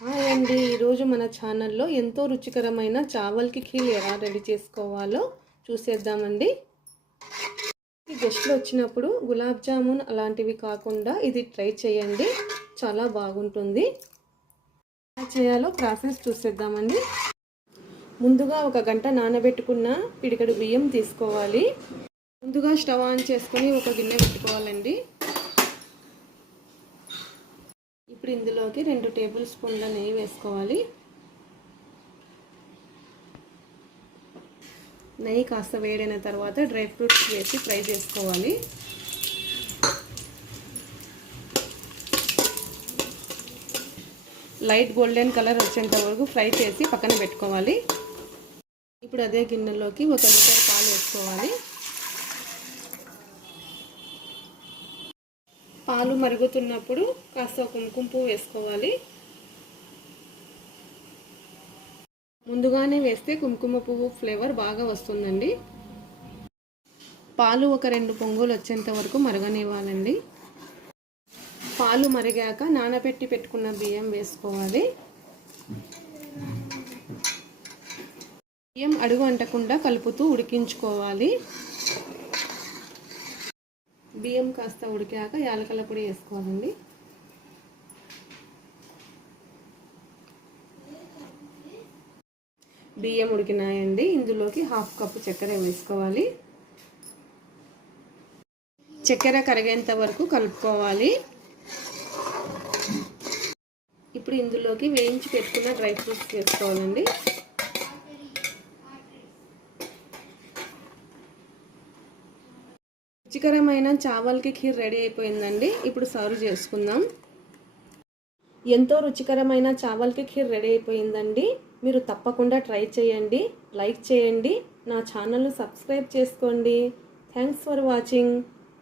Hi అండి, ఈరోజు మన ఛానల్లో ఎంతో రుచికరమైన చావల్కి ఖీర్ ఎలా రెడీ చేసుకోవాలో చూసేద్దామండి. గెస్ట్లు వచ్చినప్పుడు గులాబ్ జామున్ అలాంటివి కాకుండా ఇది ట్రై చేయండి, చాలా బాగుంటుంది. ఎలా చేయాలో ప్రాసెస్ చూసేద్దామండి. ముందుగా 1 గంట నానబెట్టుకున్న పిడికెడు బియ్యం తీసుకోవాలి. ముందుగా స్టవ్ ఆన్ చేసుకొని ఒక గిన్నె పెట్టుకోవాలండి. ఇప్పుడు ఇందులోకి 2 టేబుల్ స్పూన్ల నెయ్యి వేసుకోవాలి. నెయ్యి కాస్త వేడైన తర్వాత డ్రై ఫ్రూట్స్ వేసి ఫ్రై చేసుకోవాలి. లైట్ గోల్డెన్ కలర్ వచ్చేంత వరకు ఫ్రై చేసి పక్కన పెట్టుకోవాలి. ఇప్పుడు అదే గిన్నెలోకి 1 లీటర్ పాలు వేసుకోవాలి. పాలు మరుగుతున్నప్పుడు కాస్త కుంకుమ పువ్వు వేసుకోవాలి. ముందుగానే వేస్తే కుంకుమ పువ్వు ఫ్లేవర్ బాగా వస్తుందండి. పాలు ఒక 2 పొంగులు వచ్చేంత వరకు మరగనివ్వాలండి. పాలు మరిగాక నానబెట్టి పెట్టుకున్న బియ్యం వేసుకోవాలి. బియ్యం అడుగు అంటకుండా కలుపుతూ ఉడికించుకోవాలి. బియ్యం కాస్త ఉడికాక యాలకుల పొడి వేసుకోవాలండి. బియ్యం ఉడికినాయండి, ఇందులోకి 1/2 కప్పు చక్కెర వేసుకోవాలి. చక్కెర కరిగేంత వరకు కలుపుకోవాలి. ఇప్పుడు ఇందులోకి వేయించి పెట్టుకున్న డ్రై ఫ్రూట్స్ వేసుకోవాలండి. రుచికరమైన చావల్కి ఖీర్ రెడీ అయిపోయిందండి. ఇప్పుడు సర్వ్ చేసుకుందాం. ఎంతో రుచికరమైన చావల్కి ఖీర్ రెడీ అయిపోయిందండి. మీరు తప్పకుండా ట్రై చేయండి, లైక్ చేయండి, నా ఛానల్ను సబ్స్క్రైబ్ చేసుకోండి. Thanks for watching.